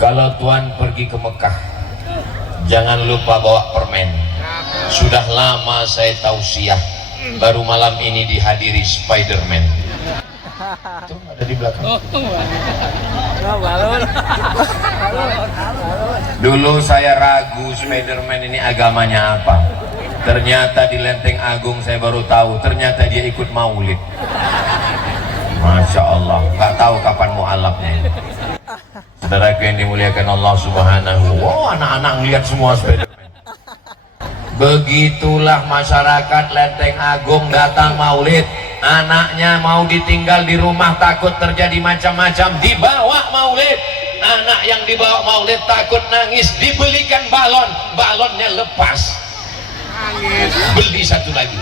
Kalau Tuan pergi ke Mekah, jangan lupa bawa permen. Sudah lama saya tausiah, baru malam ini dihadiri Spiderman. Itu ada di belakang. Dulu saya ragu Spiderman ini agamanya apa. Ternyata di Lenteng Agung saya baru tahu, ternyata dia ikut maulid. Masya Allah, nggak tahu kapan mualafnya. Saudaraku yang dimuliakan Allah Subhanahu. Wow, anak-anak ngeliat semua Spiderman. Begitulah masyarakat Lenteng Agung datang maulid. Anaknya mau ditinggal di rumah, takut terjadi macam-macam, dibawa maulid. Anak yang dibawa maulid takut nangis, dibelikan balon, balonnya lepas, beli satu lagi.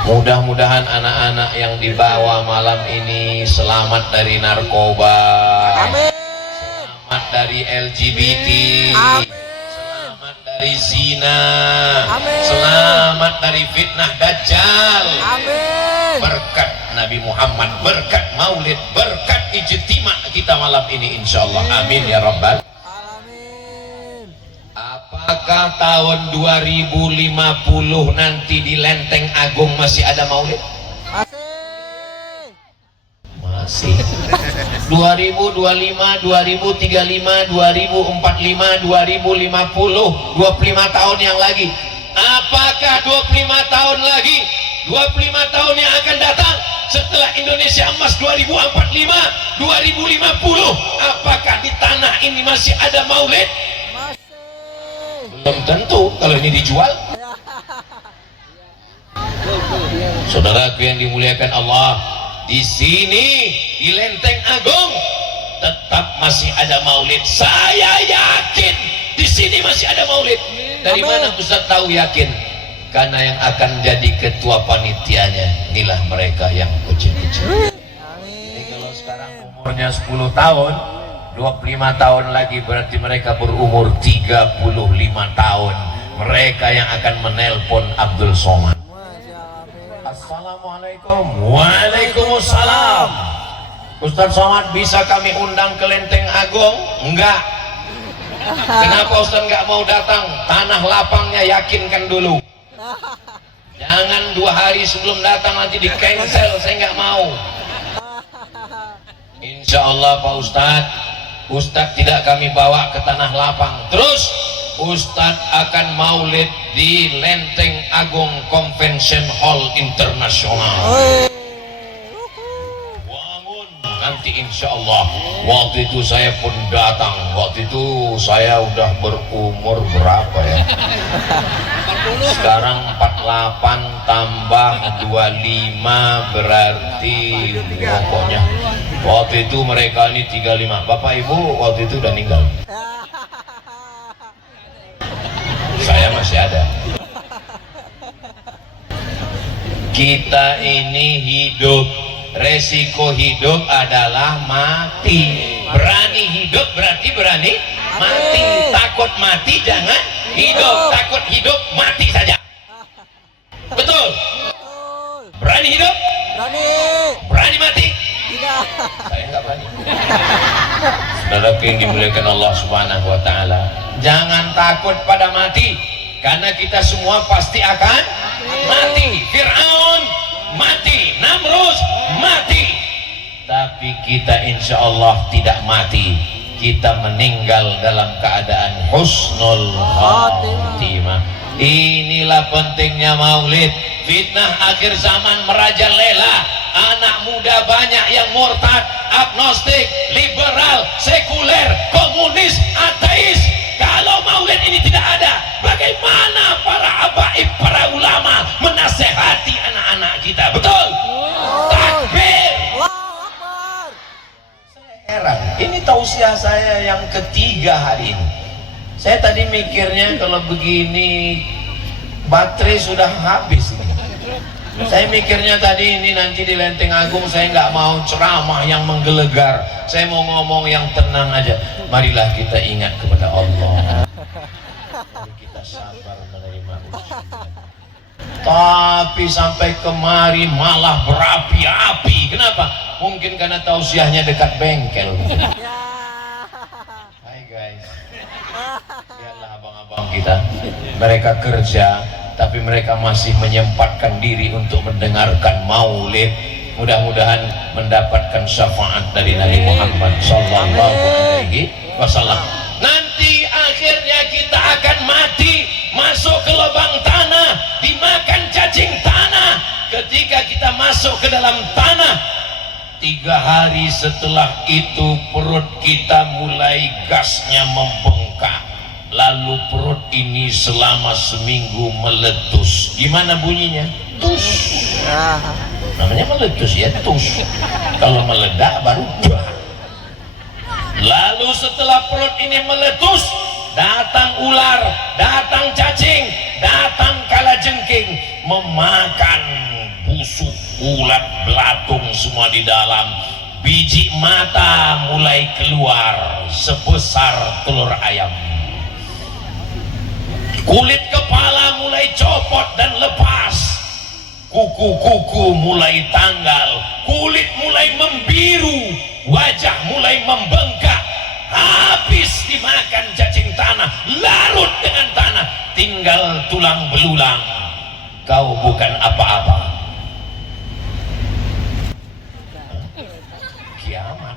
Mudah-mudahan anak-anak yang dibawa malam ini selamat dari narkoba, selamat dari LGBT, selamat dari zina, selamat dari fitnah dajjal. Berkat Nabi Muhammad, berkat maulid, berkat ijtima kita malam ini insyaallah. Amin ya rabbal. Apakah tahun 2050 nanti di Lenteng Agung masih ada maulid? Masih. 2025, 2035, 2045, 2050, 25 tahun yang lagi. Apakah 25 tahun lagi, 25 tahun yang akan datang setelah Indonesia Emas 2045, 2050, apakah di tanah ini masih ada maulid? Belum tentu kalau ini dijual. Saudaraku yang dimuliakan Allah, di sini di Lenteng Agung tetap masih ada maulid. Saya yakin di sini masih ada maulid. Dari mana Ustaz tahu yakin? Karena yang akan jadi ketua panitianya inilah mereka yang kecil-kecil. Jadi kalau sekarang umurnya 10 tahun, 25 tahun lagi berarti mereka berumur 35 tahun. Mereka yang akan menelpon Abdul Somad. Assalamualaikum. Waalaikumsalam. Ustaz Somad, bisa kami undang ke Lenteng Agung? Enggak. Kenapa Ustaz nggak mau datang? Tanah lapangnya yakinkan dulu. Jangan 2 hari sebelum datang nanti di cancel, saya nggak mau. Insya Allah Pak Ustadz, Ustadz tidak kami bawa ke tanah lapang. Terus Ustadz akan maulid di Lenteng Agung Convention Hall Internasional. Bangun nanti insya Allah. Waktu itu saya pun datang. Waktu itu saya udah berumur berapa ya? Sekarang 48 tambah 25 berarti pokoknya waktu itu mereka ini 35. Bapak Ibu waktu itu udah meninggal. Saya masih ada. Kita ini hidup, resiko hidup adalah mati. Berani hidup berarti berani mati. Takut mati jangan hidup. Takut hidup mati saja. Betul? Berani hidup? Berani mati? Tidak. Saya nggak berani. Saudaraku yang dimuliakan Allah Subhanahu wa Ta'ala, jangan takut pada mati, karena kita semua pasti akan mati. Fir'aun mati, Namrud mati, tapi kita insya Allah tidak mati. Kita meninggal dalam keadaan husnul khatimah. Inilah pentingnya maulid. Fitnah akhir zaman merajalela. Anak muda banyak yang murtad, agnostik, liberal, sekuler, komunis, ateis. Kalau maulid ini tidak ada, bagaimana para habaib, para ulama menasehati anak-anak kita? Betul? Takbir. Saya heran, ini tausiah saya yang ketiga hari ini. Saya tadi mikirnya kalau begini baterai sudah habis ini. Saya mikirnya tadi ini nanti di Lenteng Agung saya nggak mau ceramah yang menggelegar. Saya mau ngomong yang tenang aja. Marilah kita ingat kepada Allah. Mari kita sabar menerima ujian. Tapi sampai kemari malah berapi-api. Kenapa? Mungkin karena tausiahnya dekat bengkel. kita. Mereka kerja tapi mereka masih menyempatkan diri untuk mendengarkan maulid. Mudah-mudahan mendapatkan syafaat dari Nabi Muhammad sallallahu alaihi wasallam. Nanti akhirnya kita akan mati, masuk ke lubang tanah, dimakan cacing tanah. Ketika kita masuk ke dalam tanah, 3 hari setelah itu perut kita mulai gasnya membengkak. Lalu perut ini selama seminggu meletus. Gimana bunyinya? Tus. Namanya meletus ya, tus. Kalau meledak baru dah. Lalu setelah perut ini meletus, datang ular, datang cacing, datang kalajengking, memakan busuk, ulat, belatung semua di dalam. Biji mata mulai keluar sebesar telur ayam. Kulit kepala mulai copot dan lepas. Kuku-kuku mulai tanggal, kulit mulai membiru, wajah mulai membengkak. Habis dimakan cacing tanah, larut dengan tanah, tinggal tulang belulang. Kau bukan apa-apa. Kiamat.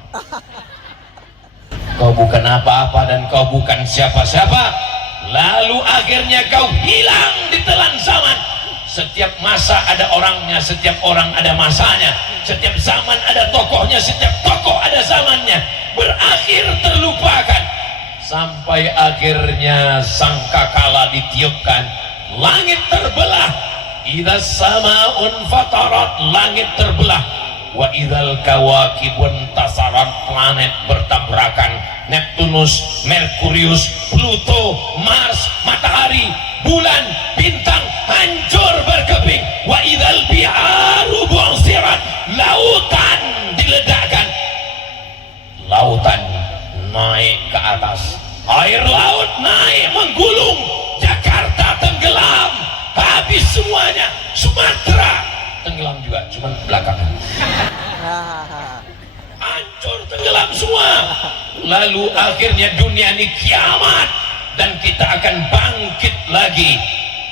Kau bukan apa-apa dan kau bukan siapa-siapa. Lalu akhirnya kau hilang di telan zaman. Setiap masa ada orangnya, setiap orang ada masanya, setiap zaman ada tokohnya, setiap tokoh ada zamannya. Berakhir terlupakan sampai akhirnya sangkakala ditiupkan, langit terbelah. Idza sama'un fatarat, langit terbelah. Wa idzal kawakibun tasarat, planet bertabrakan. Neptunus, Merkurius, Pluto, Mars, matahari, bulan, bintang hancur berkeping. Wa idzal biharu bu'sirat, lautan diledakkan. Lautan naik ke atas, air laut naik menggulung, Jakarta tenggelam, habis semuanya. Sumatera tenggelam juga, cuman belakangan hancur, tenggelam semua. Lalu akhirnya dunia ini kiamat dan kita akan bangkit lagi.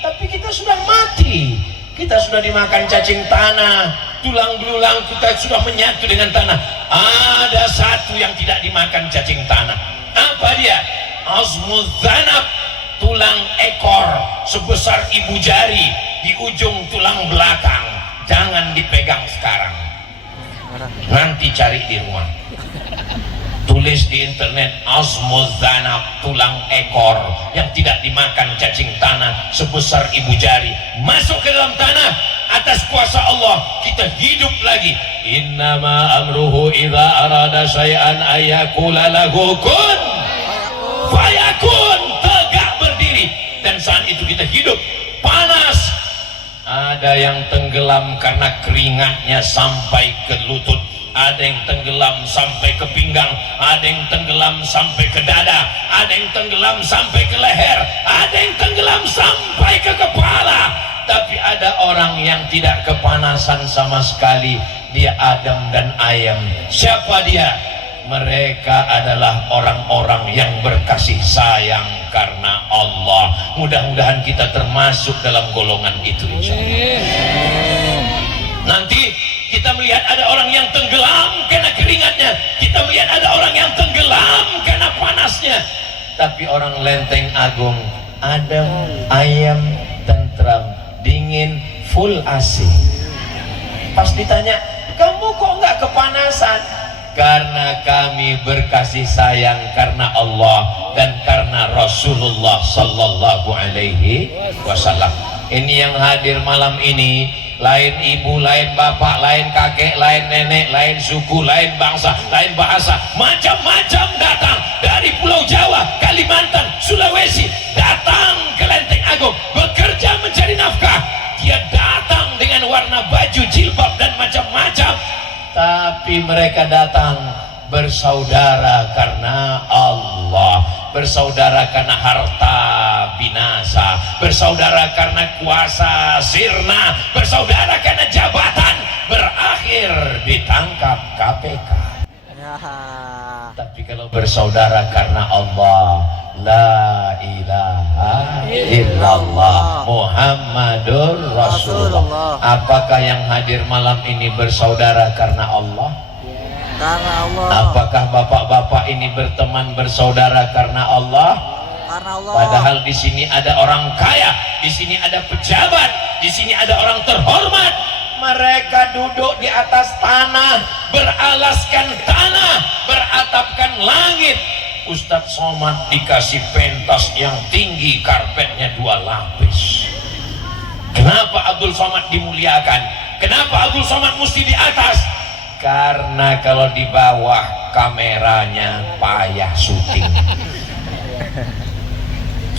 Tapi kita sudah mati, kita sudah dimakan cacing tanah, tulang belulang kita sudah menyatu dengan tanah. Ada satu yang tidak dimakan cacing tanah. Apa dia? Azmuz zanab, tulang ekor sebesar ibu jari di ujung tulang belakang. Jangan dipegang sekarang, nanti cari di rumah, tulis di internet azmuz zanab, tulang ekor yang tidak dimakan cacing tanah sebesar ibu jari, masuk ke dalam tanah. Atas kuasa Allah kita hidup lagi. Innama amruhu idza arada syai'an ayyakula lahu kun fayakun, tegak berdiri, dan saat itu kita hidup. Panas, ada yang tenggelam karena keringatnya sampai ke lutut, ada yang tenggelam sampai ke pinggang, ada yang tenggelam sampai ke dada, ada yang tenggelam sampai ke leher, ada yang tenggelam sampai ke kepala. Tapi ada orang yang tidak kepanasan sama sekali, dia Adam dan ayam. Siapa dia? Mereka adalah orang-orang yang berkasih sayang karena Allah. Mudah-mudahan kita termasuk dalam golongan itu, insyaallah. Nanti kita melihat ada orang yang tenggelam karena keringatnya, kita melihat ada orang yang tenggelam karena panasnya. Tapi orang Lenteng Agung, Adam, ayam, tentram, dingin, full AC. Pas ditanya, kamu kok nggak kepanasan? Karena kami berkasih sayang karena Allah dan karena Rasulullah sallallahu alaihi wasallam. Ini yang hadir malam ini, lain ibu, lain bapak, lain kakek, lain nenek, lain suku, lain bangsa, lain bahasa, macam-macam datang dari Pulau Jawa, Kalimantan, Sulawesi, datang ke Lenteng Agung bekerja mencari nafkah. Dia datang dengan warna baju, jilbab dan macam-macam, tapi mereka datang bersaudara karena Allah, bersaudara karena harta binasa, bersaudara karena kuasa sirna, bersaudara karena jabatan, berakhir ditangkap KPK. Tapi kalau bersaudara karena Allah, la ilaha illallah Muhammadur Rasulullah. Apakah yang hadir malam ini bersaudara karena Allah? Karena Allah. Apakah bapak-bapak ini berteman bersaudara karena Allah? Karena Allah. Padahal di sini ada orang kaya, di sini ada pejabat, di sini ada orang terhormat. Mereka duduk di atas tanah, beralaskan tanah, beratapkan langit. Ustadz Somad dikasih pentas yang tinggi, karpetnya 2 lapis. Kenapa Abdul Somad dimuliakan? Kenapa Abdul Somad mesti di atas? Karena kalau di bawah kameranya payah syuting.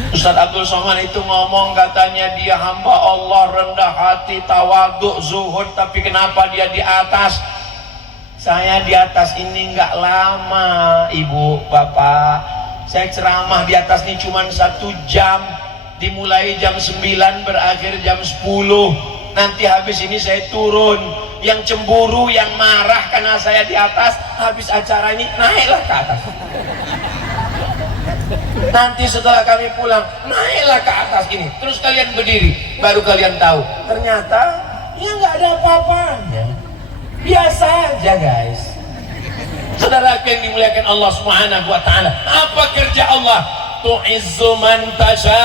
Ustadz Abdul Somad itu ngomong, katanya dia hamba Allah, rendah hati, tawaduk, zuhud, tapi kenapa dia di atas? Saya di atas ini nggak lama, ibu, bapak. Saya ceramah di atas ini cuma 1 jam, dimulai jam 9, berakhir jam 10. Nanti habis ini saya turun. Yang cemburu, yang marah karena saya di atas, habis acara ini naiklah ke atas. Nanti setelah kami pulang, naiklah ke atas ini, terus kalian berdiri, baru kalian tahu ternyata ya nggak ada apa-apanya, biasa aja guys. Saudara yang dimuliakan Allah Subhanahu wa ta'ala, apa kerja Allah? Tu'izzu man tasha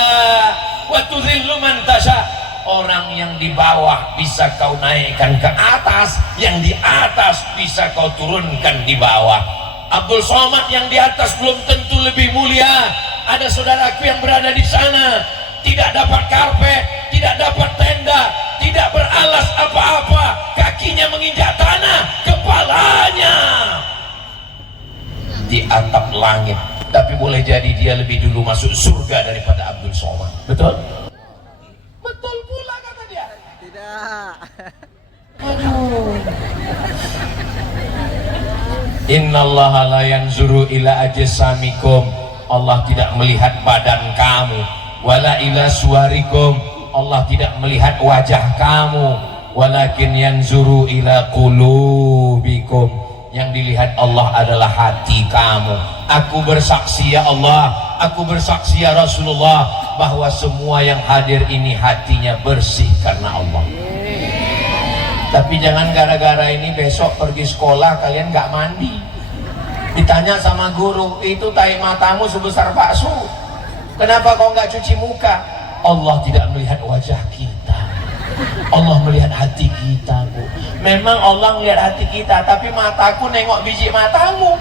wa tudhillu man tasha. Orang yang di bawah bisa kau naikkan ke atas, yang di atas bisa kau turunkan di bawah. Abdul Somad yang di atas belum tentu lebih mulia. Ada saudaraku yang berada di sana, tidak dapat karpet, tidak dapat tenda, tidak beralas apa-apa, kakinya menginjak tanah, kepalanya di atap langit. Tapi boleh jadi dia lebih dulu masuk surga daripada Abdul Somad. Betul? Betul pula kata dia. Tidak. Aduh. Innallaha la yanzuru ila ajsamikum. Allah tidak melihat badan kamu. Wala ila suwarikum. Allah tidak melihat wajah kamu. Walakin yanzuru ila qulubikum. Yang dilihat Allah adalah hati kamu. Aku bersaksi ya Allah, aku bersaksi ya Rasulullah, bahwa semua yang hadir ini hatinya bersih karena Allah. Tapi jangan gara-gara ini besok pergi sekolah kalian nggak mandi. Ditanya sama guru, itu tahi matamu sebesar bakso, kenapa kau nggak cuci muka? Allah tidak melihat wajah kita, Allah melihat hati kita, Bu. Memang Allah melihat hati kita, tapi mataku nengok biji matamu.